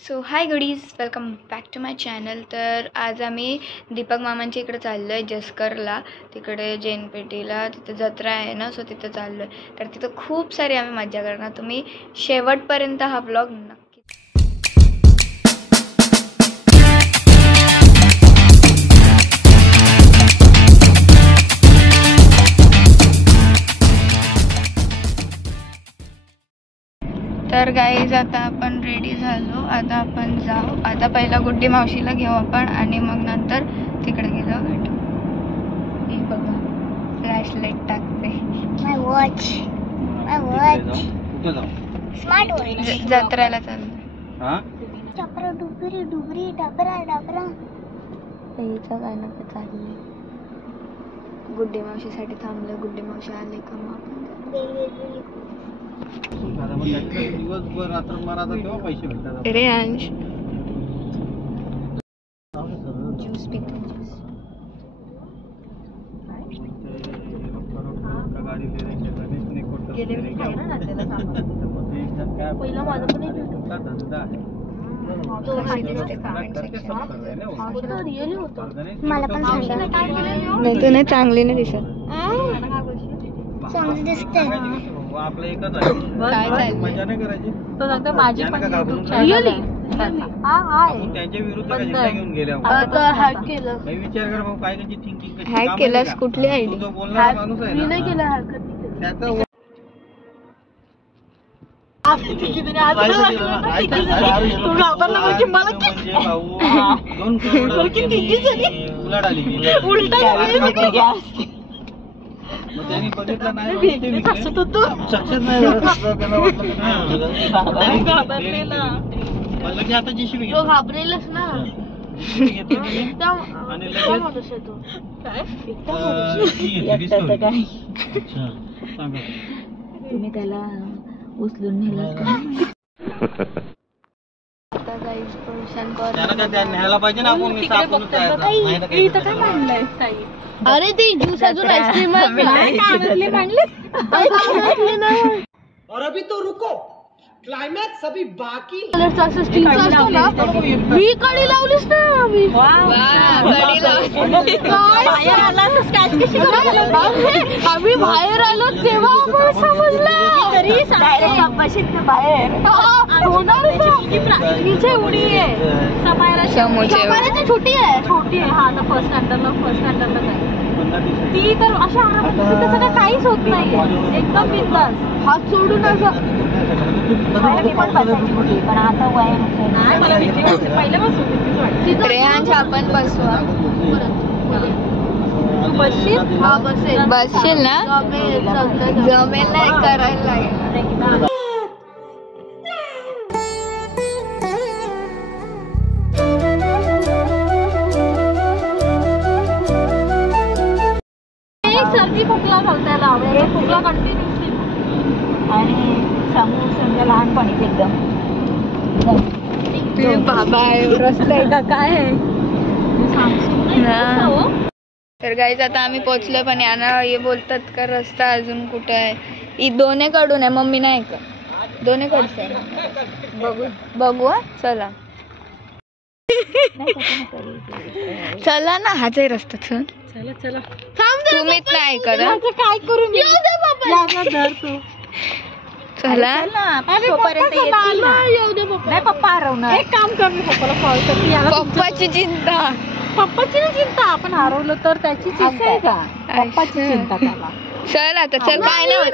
So hi goodies, welcome back to my channel. तर आज आम्ही दीपक मामांच्या इकडे चाललो आहे, जसकरला. तिकडे जैनपेठीला तिथे जत्रा आहे ना, सो तिथं चाललो आहे. तर तिथं खूप सारी आम्ही मजा करणार. तुम्ही शेवटपर्यंत हा व्लॉग नक्की. तर गाईज आता आपण रेडी झालो. आता आपण जाऊ. आता पहिला गुड्डी मावशीला घेऊ आपण आणि मग नंतर तिकडे गेलो भेटू. ही बघा फ्लॅशलाईट टाकते. माय वॉच स्मार्ट वॉच. जत्रेला चाललो. डबरा डुबरी डुबरी डबरा डबरा. हिचं गाणं का चाललंय. गुड्डी मावशीसाठी थांबलं. गुड्डी मावशी आले का मग दिवसभर रात्रभर आता केव्हा पैसे भेटतात. रे अंश ज्यूस पितो. मला पण नाही तर नाही, चांगली नाही दिसत. चांगली दिसते. आपलं एकच आहे, मजा नाही करायची. तो सांगतो माझी पण YouTube चॅनल आपण त्यांच्या विरुद्ध झेंडा घेऊन गेले. हॅक केलं. काही विचार कर भाऊ, काय त्याची थिंकिंग कशी. हॅक केलास कुठली आयडी? जो बोलणारा माणूस आहे मी ना, नाही केलं हॅक. त्याचा म्हणजे भाऊ 2 करोड उलाढ आली. मग त्यांनी बघितलं नाही, सक्सेस नाही झालं की आता जीसीबी तो घाबरेलच ना. आणि लगेच तुम्ही त्याला उचलून नेलं. न्यायला पाहिजे ना आपण. इथं काय मांडलंय ताई? अरे ते ज्यूस अजून आईस्क्रीम और अभी तो रुको, क्लाइमैक्स अभी बाकी. मी कडी लावलीस ना. आम्ही बाहेर आलो तेव्हा आम्हाला समजलं. नीचे उडी आहे. समायराची छोटी आहे. छोटी आहे. हा, फर्स्ट स्टँडर्डला काय ती तर अशा तिथं सगळं काहीच होत नाही. एकदम बिंदास हात सोडून असं. पण आता रेहांश आपण बसू. बसशील ना? जमेल नाही, करायला लागेल. सर्दी खोकला घालतायला हवे. खोकला कंटिन्युअसली. आणि समजा लहानपणीच एकदम बाबा रस्ता आहे का काय आहे? तर गाईज आता आम्ही पोहोचलो, पण यांना हे बोलतात का रस्ता अजून कुठे आहे. ही दोन्हीकडून आहे. मम्मी नाही का दोन्हीकडचं आहे. बघू हा. चला चला ना, हाच आहे रस्ता. चला तुम्हीच नाही करा. काय करून चला येऊ दे पप्पा हरवणार. एक काम कर, मी पप्पाला कॉल करते. पप्पाची चिंता. पप्पाची नाही चिंता. आपण हरवलं तर त्याची चिंता आहे का? पप्पाची चिंता त्याला. चल आता चल. काय नाही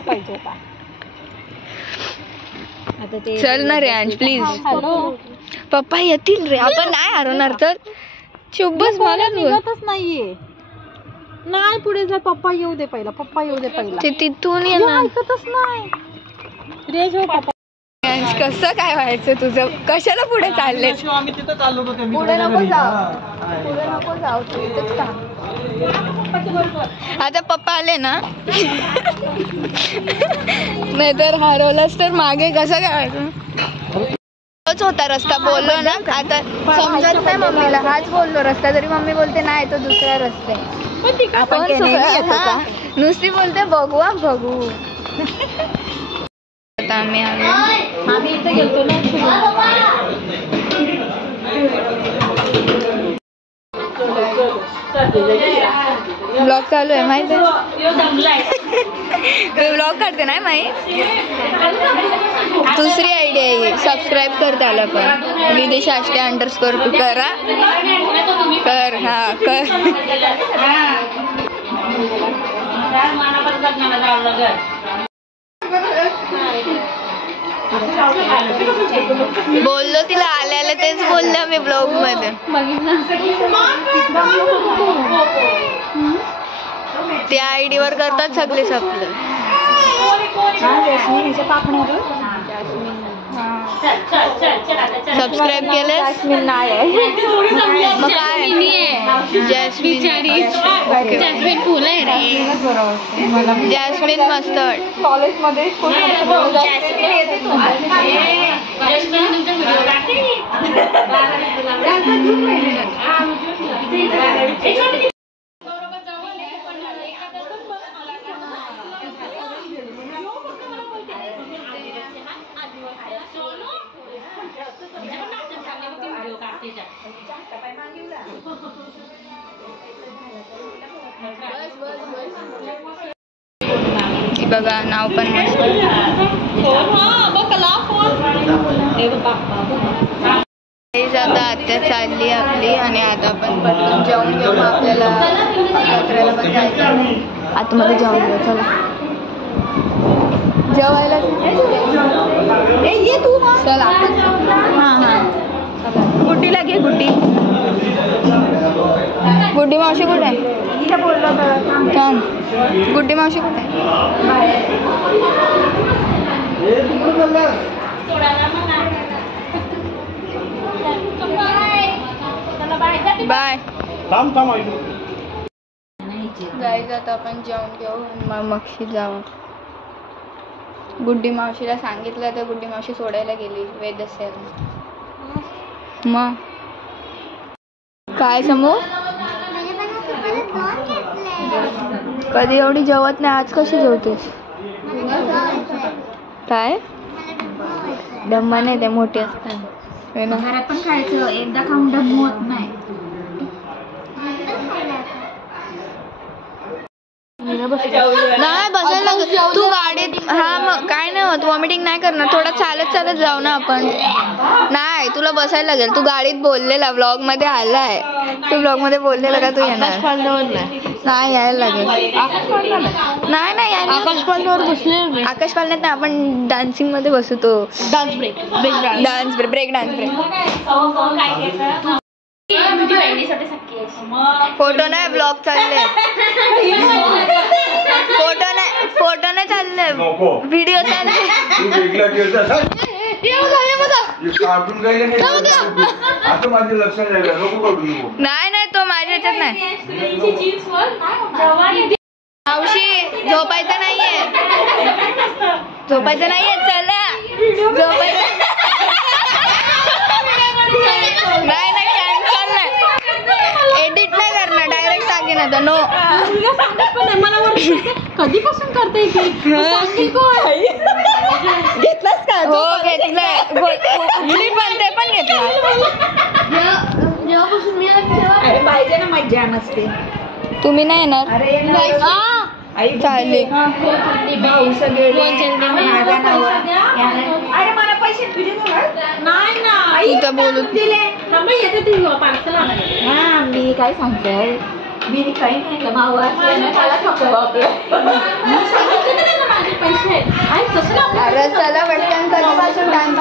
पाहिजे. चल ना रे अंश प्लीज. पप्पा येतील रे. आपण नाही हरवणार तर चुप बस. मला निघतच नाहीये. नाही पुढे जा. पप्पा येऊ दे पहिला. ते तिथून येणार. ऐकतच नाही. रेज हो पप्पा. कसं काय व्हायचं तुझं? कशाला पुढे चालले? आम्ही तिथं चाललो होतो. पुढे नको जाऊ. तू इथेच थांब. आता पप्पा आले ना. नाहीतर हरवलंच तर मागे कसं काय व्हायचं? तोच होता रस्ता. बोललो ना. आता समजत नाही मम्मीला. हाच बोललो रस्ता, तरी मम्मी बोलते नाही तो दुसरा रस्ता आहे. आपण नुसती बोलते बघू. आम्ही आलो. आम्ही इथे गेलतो ना ब्लॉग चालू आहे माहिती आहे. मी ब्लॉग काढते नाही माहीत. दुसरी आयडिया आहे, सबस्क्राईब कर त्याला पण. विदेश आष्टे _ करा कर. हा कर. बोललो तिला आल्याला तेच बोललं मी ब्लॉग मध्ये. त्या आयडी वर करतात सगळे सपलं. सबस्क्राईब केलं नाही मग काय जॅस्मिन फुल आहे रे. जॅस्मिन मस्त वाट कॉलेजमध्ये बघा नाव पण मस्त. आता आत्या चालली आपली आणि आता आपण पटकन जेवून घेऊन आपल्याला जत्रेला पण जायचं. आतमध्ये जेवून घेऊ चला. जेवायला चल आपण. हां हां गुड्डीला घे. गुड्डी मावशी कुठे आहे? छान. गुड्डी मावशी कुठे आहे? बाय. जायचं आता आपण जेवण घेऊ मग मक्षी जाऊ. गुड्डी मावशीला सांगितलं तर गुड्डी मावशी सोडायला गेली वेद असेल. मग काय समू कधी एवढी जेवत नाही, आज कशी जेवतेस? काय डम्मा नाही ते मोठे असतात घरात पण खायचं. एकदा खाऊन डम्म होत नाही. नाही बसायला तू गाडीत. हा मग काय नाही होत, वॉमिटिंग नाही करणार. थोडं चालत जाऊ ना आपण. नाही तुला बसायला लागेल. तू गाडीत बोललेला व्लॉग मध्ये आलाय. तू व्लॉग मध्ये बोललेला का तू येणार नाही? यायला लागेल. नाही यायला. आकाश पालण्यावर बसले. आकाश पालण्यात नाही, आपण डान्सिंग मध्ये बसतो. डान्स ब्रेक फोटो नाही ब्लॉग चालले. फोटो नाही चालले, व्हिडिओ चालले. नाही तो माझ्या ह्याच्यात नाही. मावशी झोपायचं नाहीये चला झोपायचं नाही कॅन्सल नाही. एडिट नाही करणार, डायरेक्ट टाकेन आता. नो कधीपासून करते घेतलास का? हो घेतलंय. मी पण ते पण घेतला. पाहिजे ना मज्जा नसते. तुम्ही नाही येणार? चालेल. अरे मला पैसे तिथं बोलू दिले. हा मी काय सांगते, मी काही नाही मावा अरे चला पटकन. कधीपासून डान्स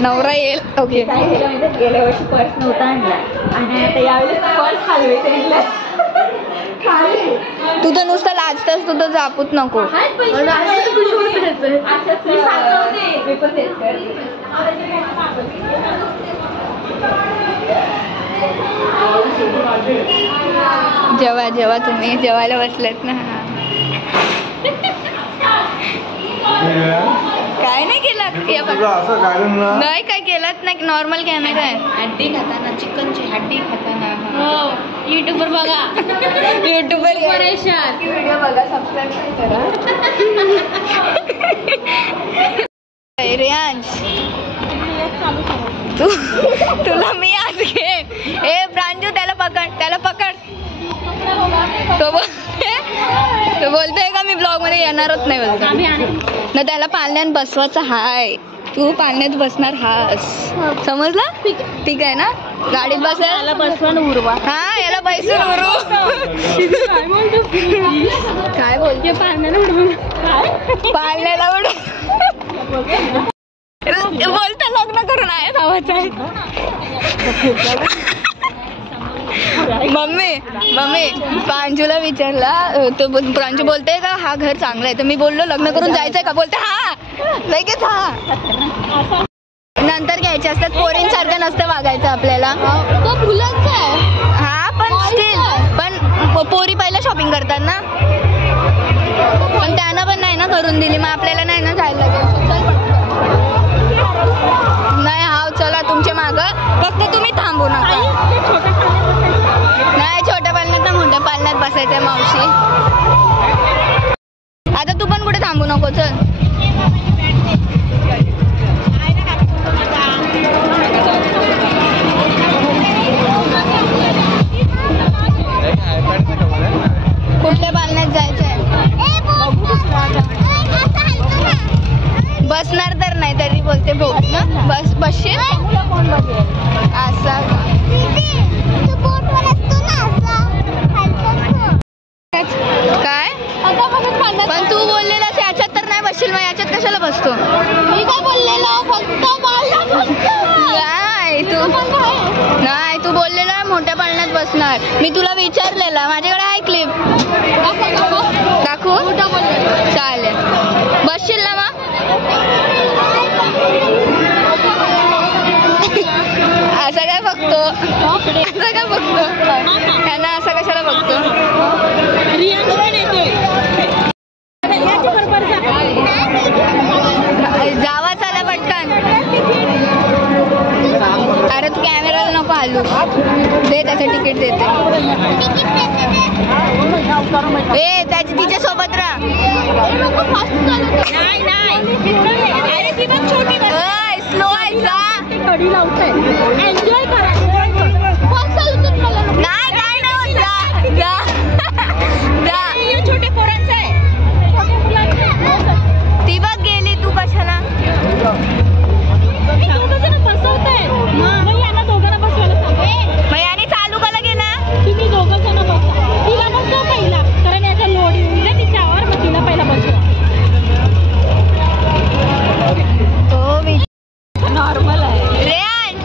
नवरा येईल. ओके गेल्या वर्षी पर्स नव्हता आणला आणि आता यावेळेस पर्स खाल्ले तरी तू तर नुसतं लाजतस. तू तर जापूत नको. जेव्हा तुम्ही जेवायला बसलेत ना. काय नाही केलं. नाही काय केलंच नाही. नॉर्मल कॅमेरा आहे. हड्डी खाताना, चिकनची हड्डी खाताना. युट्यूबवर बघा. युट्यूबवर व्हिडिओ बघा. सबस्क्राईब करा. रेयांश तू तुला मी आज घे. ए प्रांजू त्याला पकड. तो बोलतोय का मी ब्लॉग मध्ये येणारच नाही बोलतो ना. त्याला पाळण्यात बसवायचं हाय. तू पाळण्यात बसणार हास. समजला? ठीक आहे ना. गाडीत बसायला बसवा उरवा. हा याला बैसून उरू. काय बोलते? पाळण्याला उडू बोलता. लग्न करून आहे भावाचं. मम्मी प्रांजूला विचारला तो प्रांजू बोलते का हा घर चांगलं आहे. तर मी बोललो लग्न करून जायचंय का. बोलते हा लगेच हा. नंतर घ्यायचे असतात. पोरींसारखं नसतं वागायचं आपल्याला. तो मुलांचा आहे. हा पण स्टील पण पोरी पहिला शॉपिंग करतात ना. पण त्यांना पण नाही ना करून दिली. मग आपल्याला नाही ना जायला लागेल. नाही हा चला तुमच्या मागं. फक्त तुम्ही थांबू नका. नाही छोट्या पालण्यात ना मोठ्या पालण्यात बसायचंय मावशी. आता तू पण कुठे थांबू नको. चल कुठल्या पालण्यात जायचंय. बसणार तर नाही तरी बोलते बोट ना. बसशील असं काय. पण तू बोललेलास याच्यात तर नाही बसशील. मग याच्यात कशाला बसतो. मी काय बोललेलो फक्त नाही तू बोललेला मोठ्या पाळण्यात बसणार. मी तुला विचारलेला. माझ्याकडे आहे क्लिप. दाखवू. चालेल बसशील ना. मग असं काय बघतो. त्यांना असं कशाला बघतो. जावा चला पटकन. अरे तू कॅमेराला नको हलू. दे त्याचं तिकीट देते. ए त्याची तिच्या सोबत राहा. स्लो आहे जा. एन्जॉय करा. नाही काय नाही होत. जा. छोटे पोरांचं आहे. ती बघ गेली. तू कशाला बसवताय. यांना दोघांना बसवायला सांगा. मग याने चालू कला गेला. तुम्ही दोघं जण बसा. तिला बसवा पहिला कारण याचा लोड येऊन दे तिच्यावर. मग तिला पहिला बसवा. नॉर्मल आहे. रेयांश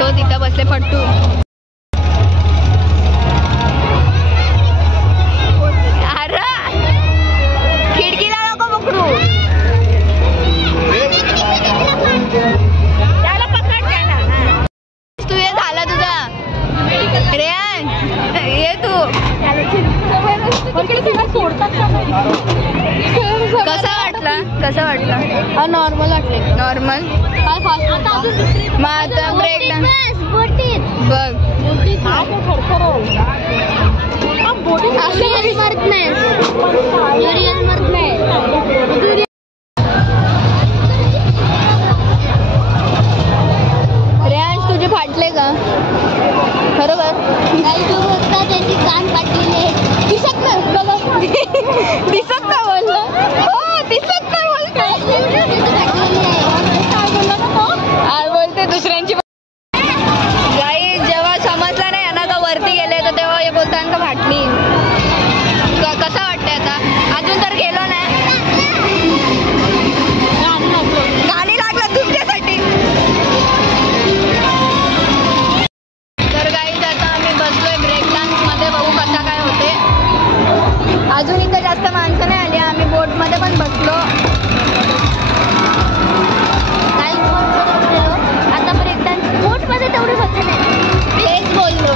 तो तिथं बसले पट्टू. अरे खिडकीला नको पकडू. त्याला पकड त्याला. तू ये झाला तुझा. रेयांश ये तू. कसा वाटला. नॉर्मल वाटले. नॉर्मल. काय फास्ट. मग आता ब्रेक डान्स बघ. मरत नाही. मरत नाही. रेयांश तुझे फाटले का खरोबर. काही जो होता त्याची कान फाटलेले. दिसत नाही बघा. दिसत नाही बोललो. हो दिसत नाही बोलतो. बोलते दुसऱ्यांची. गाई जेव्हा समजलं नाही ना का वरती गेले तर तेव्हा हे बोलतात का फाटली. कसं वाटतंय आता. अजून तर गेलो नाही. गाणी लागलं तुमच्यासाठी. तर गाईज आता आम्ही बसलोय ब्रेक डान्स मध्ये. बघू कसा काय होते. अजून इथं जास्त माणसं नाही आली. आम्ही बोट मध्ये पण बसलो. आता ब्रेक डान्स बोट मध्ये तेवढे होते नाही. तेच बोललो.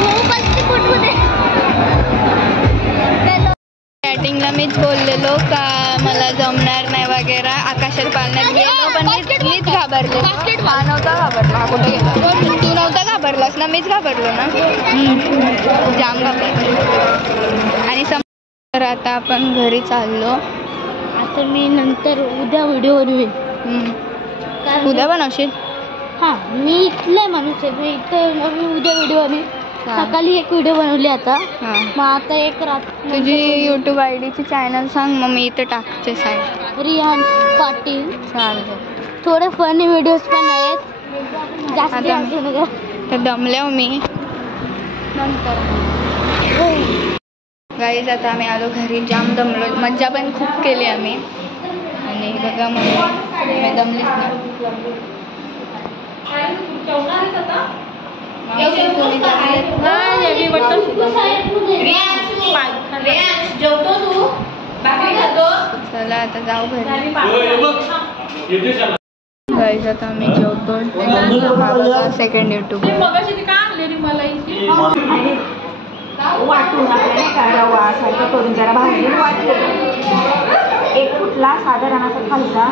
खूप असते बोट मध्ये. स्टार्टिंगला मीच बोललेलो का मला जमणार नाही वगैरे. आकाशात पाळण्यात गेलो पण मीच घाबरले. हा नव्हता घाबरला. हा कुठे गेला. तू नव्हता घाबरलास ना. मीच घाबरलो ना. जाम घाबरलो. आणि तर आता आपण घरी चाललो. आता मी नंतर उद्या व्हिडिओ बनवेन. उद्या बनवशील? हां, मी इथले माणूस आहे. मी उद्या व्हिडिओ बनवेन. सकाळी एक व्हिडिओ बनवली आता. मग आता एक तुझी यूट्यूब आयडीची चॅनल सांग, मग मी इथे टाकते साईड. रियान पाटील. चालतं. थोडे फनी व्हिडिओज पण आहेत. जास्त असू नका. तर दमले मी नंतर. गाईज आता आम्ही आलो घरी. जाम दमलो, मज्जा पण खूप केली आम्ही. आणि बघा मग मी दमलीच चला आता जाऊ घरी. गाईज आता आम्ही जेवतो. सेकंड यूट्यूब वाटून आपल्याला वासारखं करून जरा भाजून वाटलं. एक फुटला साधारण असा खाल्ला.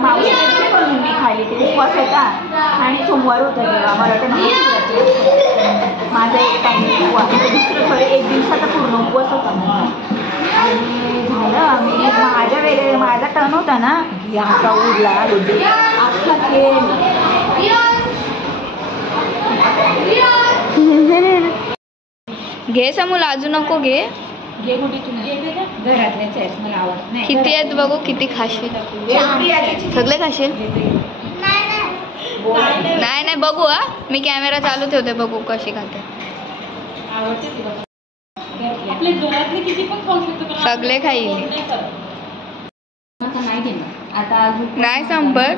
मावशीने करून मी खाली. ते उपवास होता आणि सोमवार होता तेव्हा मराठा माझा एक टाइम उपवास. दुसरं खरं एक दिवसाचा पूर्ण उपवास होता माझा. आणि झालं आम्ही माझा टर्न होता ना, असा उरला अख्खा घे समूल, अजून नको घे. घरातलेच आहेत, मला आवडत नाही. किती आहेत बघू, किती खाशील? सगळे खाशील? नाही नाही बघू. मी कॅमेरा चालू ठेवते, बघू कशी खाते. सगळे खाईल. नाही संपत.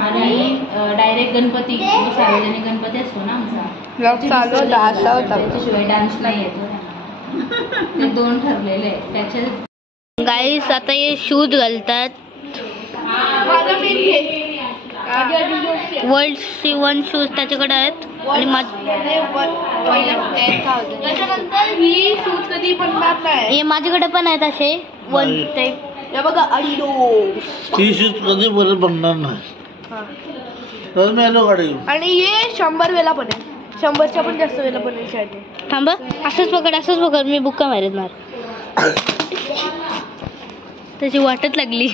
आणि डायरेक्ट गणपती, सार्वजनिक गणपती असतो ना आमचा, ब्लॉग चालू होता, असा होता. त्याच्याशिवाय डान्स नाही येतो. ते 2 ठरलेले आहेत त्याचे. गाईस आता हे शूज घालतात. वर्ल्ड C1 शूज त्याच्याकडे आहेत. आणि हे माझ्याकडे पण आहेत असे 1 टाईप. बघा ती शूज कधी परत बनणार नाही. आणि हे 100 वेळा पण आहे. 100च्या पण जास्त वेळा पण आहे शाळेत. थांब, असंच पकड. मी बुक्का मारणार. त्याची वाटच लागली.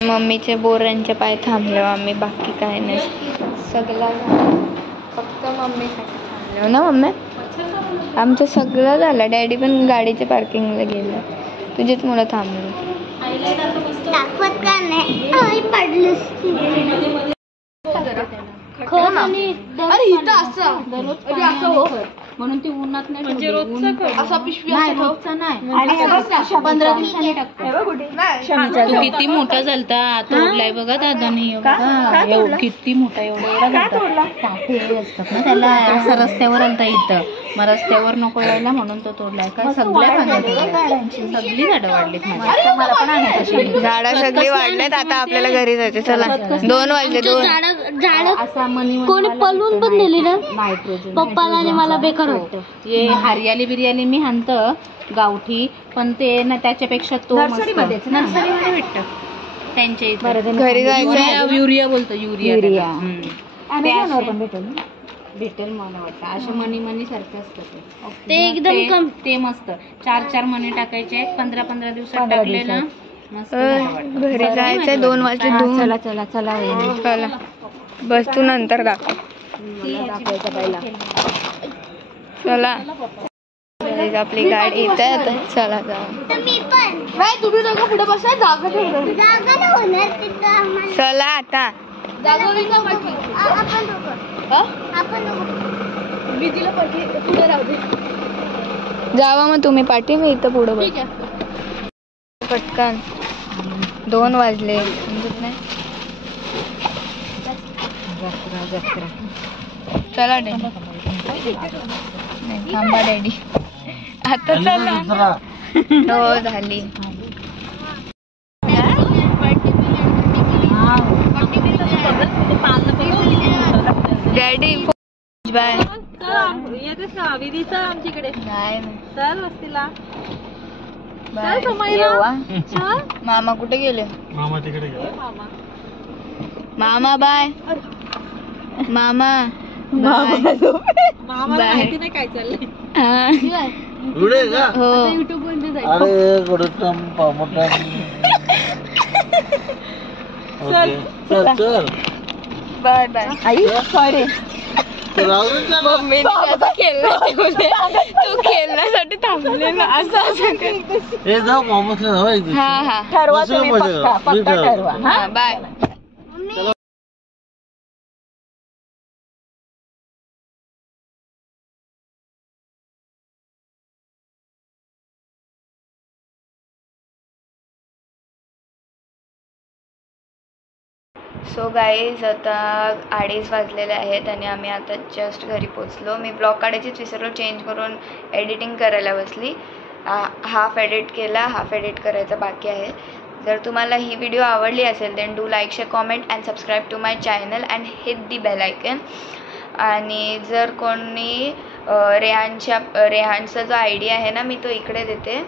मम्मीचे बोरांचे पाय थांबले आम्ही, बाकी काय नाही. सगळं फक्त मम्मीसाठी थांबलो ना मम्मी. आमचं सगळं झालं. डॅडी पण गाडीच्या पार्किंगला गेलं. तुझीच मुलं थांबली. दाखवत का नाही म्हणून ती उन्हात नाही. म्हणजे असा पिशवी नाही. 15 दिवसांनी टाकतो. किती मोठा झालता, तोडलाय बघा दादानी. किती मोठा, एवढा असतात ना त्याला. असा रस्त्यावर आलता इथं, मग रस्त्यावर नको यायला म्हणून तो तोडलाय. काय सगळ्या सगळी झाडं वाढलीत माझ्या. मला पण आणायची झाडं सगळी वाढलेत. आता आपल्याला घरी जायचे. चला 2 वाजले. 2 असा कोणी पलून पण दिली ना पप्पाला आणि मला बेकार होतं. हे हरियाली बिर्याणी मी हाणत गावठी, पण ते ना त्याच्यापेक्षा तो नर्सरीमध्ये भेटत त्यांच्या इथे. घरी जायचं. युरिया बोलतो. युरिया भेटेल मला वाटतं. असे मणी सारखे असतात ते एकदम. ते मस्त 4 मणी टाकायचे. 15 दिवसात टाकले ना मस्त. घरी जायचंय. 2 वाजले. चला बस, तू नंतर दाखव. चला आपली गाडी येत आहे आता. चला जाऊ. तुम्ही दोघं पुढे बसा. जागा चला आता. पुढे राहू दे. जावा मग तुम्ही पाठी, मी इथं पुढे बस. पटकन 2 वाजले. समजत नाही. चला डॅडी. नाही थांबा डॅडी. आता चला. हो झाली. Daddy bye. विधीचा आमच्याकडे नाही चल वस्तीला. मामा कुठे गेले? मामा तिकडे गेला. मामा बाय. मामा मामाला माहिती नाही काय चाललंय. हो. जाईल. अरे गुडुतम पामोटम. ओके चल चल बाय बाय. आई सॉरी. मम्मीने आता तू खेळण्यासाठी थांबलेला असं असं कर. हे जाऊ मोमोसला जाऊ. हा हा ठरवा बसून तुम्ही मजा पक्का करू. पक्का ठरवा. हा बाय. सो गाईज आता 2:30 वाजलेले आहेत आणि आम्ही आता जस्ट घरी पोचलो. मी ब्लॉग काढायचीच विसरलो, चेंज करून एडिटिंग करायला बसली. हाफ एडिट केला, हाफ एडिट करायचा बाकी आहे. जर तुम्हाला ही व्हिडिओ आवडली असेल then do like share comment and subscribe to my channel and hit the bell icon. आणि जर कोणी रेहानचा जो आयडी आहे ना मी तो इकडे देते.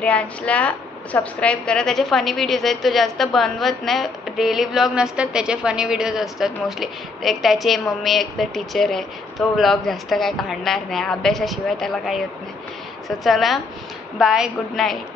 रेहानला सबस्क्राईब करा. त्याचे फनी व्हिडिओज आहेत, तो जास्त बनवत नाही, डेली व्लॉग नसतात त्याचे, फनी व्हिडिओज असतात मोस्टली. एक त्याची मम्मी एक तर टीचर आहे, तो व्लॉग जास्त काय काढणार नाही, अभ्यासाशिवाय त्याला काही येत नाही. सो चला बाय, गुड नाईट.